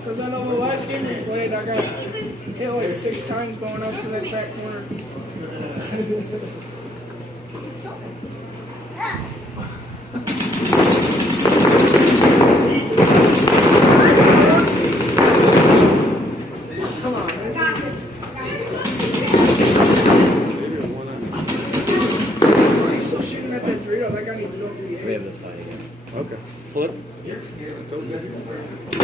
Because I know the last game we played, I got hit like 6 times going up to that back corner. Come on. I got this. He's still shooting at that Dorito. That guy needs to go through the air. We have this side again. Okay. Flip. It's okay.